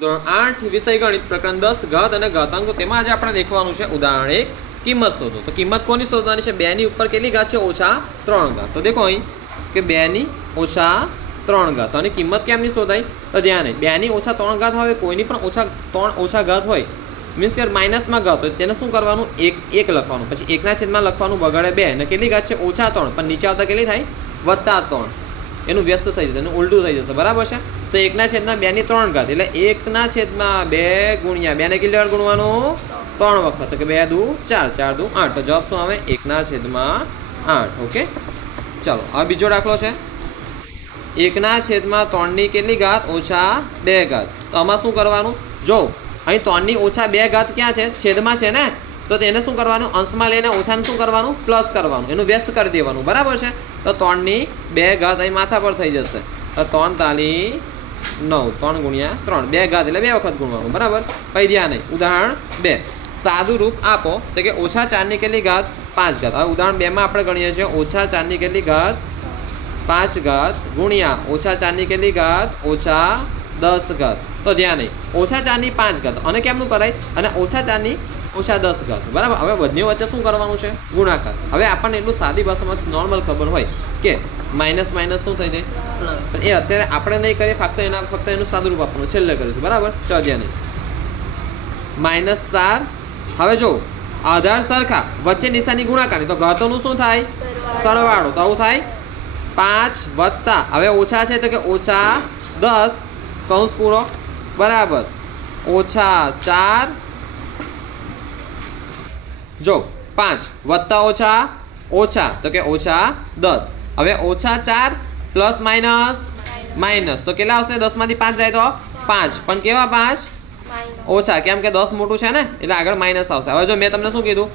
ધોરણ આઠ, વિષય ગણિત પ્રકરણ દસ, ઘાત અને ઘાતાંકો. તેમાં આજે આપણે દેખવાનું છે ઉદાહરણ એક, કિંમત શોધો. તો કિંમત કોની શોધવાની છે? બેની ઉપર કેટલી ઘાત છે? ઓછા ત્રણ ઘાત. તો દેખો અહીં કે બેની ઓછા ત્રણ ઘાત. અને કિંમત કિંમત કેમની શોધાય? તો ધ્યાન નહીં બેની ઓછા ત્રણ ઘાત હોય, કોઈની પણ ઓછા ત્રણ ઓછા ઘાત હોય. મીન્સ કે માઇનસમાં ઘાત હોય તેને શું કરવાનું? એક એક લખવાનું. પછી એકના છેદમાં લખવાનું બગાડે બે. અને કેટલી ઘાત છે? ઓછા ત્રણ. પણ નીચે આવતા કેટલી થાય? વત્તા ત્રણ. એનું વ્યસ્ત થઈ જશે, એનું ઉલટું થઈ જશે. બરાબર છે? તો એકના છેદમાં બેની ત્રણ ઘાત. એટલે એકના છેદમાં બે ગુણ્યા, બેને કેટલી વાર ગુણવાનું? ત્રણ વખત. કે બે દુ ચાર ચાર દુ આઠ. તો જવાબ શું આવે? એકના છેદમાં આઠ. ઓકે? ચાલો હવે બીજો દાખલો છે. એકના છેદમાં ત્રણની કેટલી ઘાત? ઓછા બે ઘાત. તો આમાં શું કરવાનું? જો, અહીં ત્રણની ઓછા બે ઘાત ક્યાં છે? છેદમાં છે ને? તો તેને શું કરવાનું? અંશમાં લઈને ઓછાને શું કરવાનું? પ્લસ કરવાનું. એનું વ્યસ્ત કરી દેવાનું. બરાબર છે? તો ત્રણની બે ઘાત અહીં માથા પર થઈ જશે. તો ત્રણ તાલી નવ, ત્રણ ગુણ્યા ત્રણ. બે ઘાત એટલે બે વખત ગુણવાનું. બરાબર? કઈ ધ્યાન નહીં. ઉદાહરણ બે. સાદું રૂપ આપો. તો કે ઓછા ચારની કેટલી ઘાત? પાંચ ઘાત. હવે ઉદાહરણ બેમાં આપણે ગણીએ છીએ. ઓછા ચારની કેટલી ઘાત? પાંચ ઘાત ગુણ્યા. ઓછા ચારની કેટલી ઘાત? ઓછા દસ ઘાત. તો ધ્યાન નહીં. ઓછા ચારની પાંચ ઘાત. અને કેમનું કરાય? અને ઓછા ચારની ઓછા દસ ઘાત બરાબર? હવે બંને વચ્ચે શું કરવાનું છે? ગુણાકાર. હવે આપણને એટલું સાદી ભાષામાં નોર્મલ ખબર હોય કે માઇનસ માઇનસ શું થઈ જાય? એ અત્યારે આપણે નહીં કરીએ ફક્ત એના ફક્ત એનું સાદું રૂપ આપવાનું છેલ્લે કરીશું બરાબર? ચોજ્યા નહીં. માઇનસ ચાર. હવે જો આધાર સરખા વચ્ચે નિશાની ગુણાકારની. તો ઘાતોનું શું થાય? સરવાળો. તો આવું થાય? પાંચ વત્તા. હવે ઓછા છે તો કે ઓછા દસ. કૌંસ પૂરો. બરાબર. ઓછા ચાર. જો પાંચ વત્તા ઓછા ઓછા તો કે ઓછા દસ. હવે ઓછા ચાર પ્લસ માઇનસ માઇનસ. તો કેટલા આવશે? દસમાંથી પાંચ જાય તો પાંચ. પણ કેવા પાંચ? ઓછા. કેમ કે દસ મોટું છે ને? એટલે આગળ માઇનસ આવશે. હવે જો મેં તમને શું કીધું?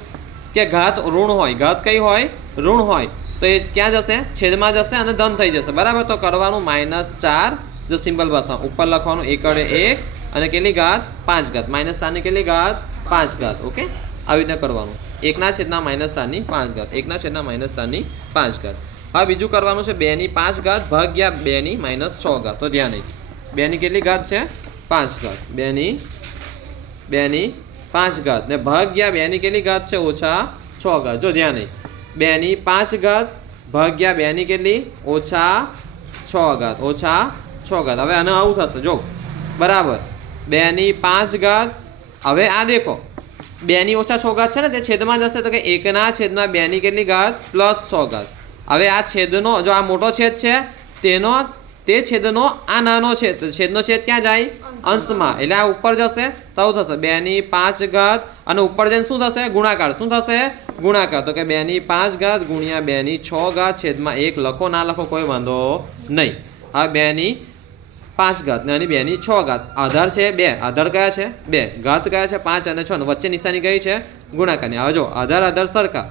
કે ઘાત ઋણ હોય. ઘાત કઈ હોય? ઋણ હોય. તો એ ક્યાં જશે? છેદમાં જશે અને ધન થઈ જશે. બરાબર? તો કરવાનું માઇનસ ચાર જો સિમ્પલ ભાષા ઉપર લખવાનું એકડે એક અને કેટલી ઘાત? પાંચ ઘાત. માઇનસ ચારની કેટલી ઘાત? પાંચ ઘાત. ઓકે? આવી રીતના કરવાનું. એકના છેદના માઇનસ ચારની પાંચ ઘાત. એકના છેદના માઇનસ ચારની પાંચ ઘાત. હવે બીજું કરવાનું છે બેની પાંચ ઘાત ભાગ્યા બેની માઇનસ છ ઘાત. તો ધ્યાન નહીં બેની કેટલી ઘાત છે? પાંચ ઘાત. બેની બેની પાંચ ઘાત. ને ભાગ્યા બેની કેટલી ઘાત છે? ઓછા છ ઘાત. જો ધ્યાન નહીં બેની પાંચ ઘાત ભાગ્યા બેની કેટલી? ઓછા છ ઘાત. ઓછા છ ઘાત. હવે આને આવું થશે. જો. બરાબર. બેની પાંચ ઘાત. હવે આ દેખો. બેની ઓછા છ ઘાત છે ને, તે છેદમાં જશે તો કે એકના છેદમાં બેની કેટલી ઘાત? પ્લસ છ ઘાત. હવે આ છેદનો, જો આ મોટો છેદ છે, તેનો, તે છેદનો આ નાનો છેદ. છેદનો છેદ ક્યાં જાય? અંશમાં. એટલે આ ઉપર જશે તો થશે. બેની પાંચ ઘાત અને ઉપર જઈને શું થશે? ગુણાકાર. શું થશે? ગુણાકાર. તો કે બેની પાંચ ઘાત ગુણ્યા બેની છ ઘાત છેદમાં એક લખો. ના લખો કોઈ વાંધો નહીં. હવે બેની પાંચ ઘાત ને અને બેની છ ઘાત. આધાર છે બે. આધાર કયા છે? બે. ઘાત કયા છે? પાંચ અને છ. વચ્ચે નિશાની કઈ છે? ગુણાકારની. હવે જો, આધાર આધાર સરખા.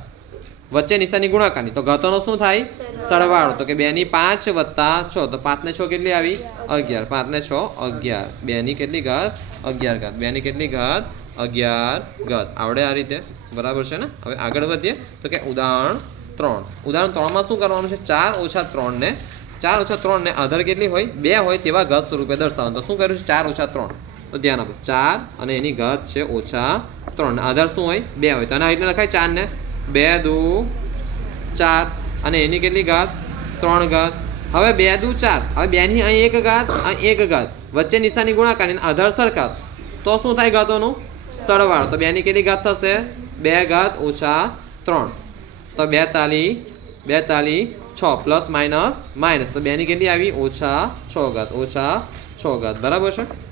વચ્ચે નિશાની ગુણાકારની. તો ઘાતોનો શું થાય? સરવાળો. તો કે બેની પાંચ વત્તા છ. તો પાંચને છ કેટલી આવી? અગિયાર. પાંચને છ, અગિયાર. બેની કેટલી ઘાત? અગિયાર ઘાત. બેની કેટલી ઘાત? અગિયાર ઘાત. આવડે આ રીતે? બરાબર છે ને? હવે આગળ વધીએ. તો કે ઉદાહરણ ત્રણ. ઉદાહરણ ત્રણમાં શું કરવાનું છે? ચાર ઓછા ત્રણને ચાર ઓછા ત્રણ ને આધાર કેટલી હોય? બે હોય તેવા ઘાત સ્વરૂપે દર્શાવવાનું. તો શું કર્યું છે? ચાર ઓછા ત્રણ. તો ધ્યાન આપો. ચાર અને એની ઘાત છે ઓછા ત્રણ. આધાર શું હોય? બે હોય. તો આના એટલે લખાય ચાર ને. બે, દુ, ચાર. અને એની કેટલી ઘાત? ત્રણ ઘાત. હવે બે, દુ, ચાર. હવે બેની અહીં એક ઘાત, અહીં એક ઘાત. વચ્ચે નિશાની ગુણાકારની આધાર સરખા તો શું થાય ઘાતોનું? સરવાળો. તો બેની કેટલી ઘાત થશે? બે ઘાત ઓછા ત્રણ. તો બે તાલી બે તાલી છ, પ્લસ, માઇનસ માઇનસ. તો બેની કેટલી આવી? ઓછા છ ઘાત, ઓછા છ ઘાત. બરાબર છે?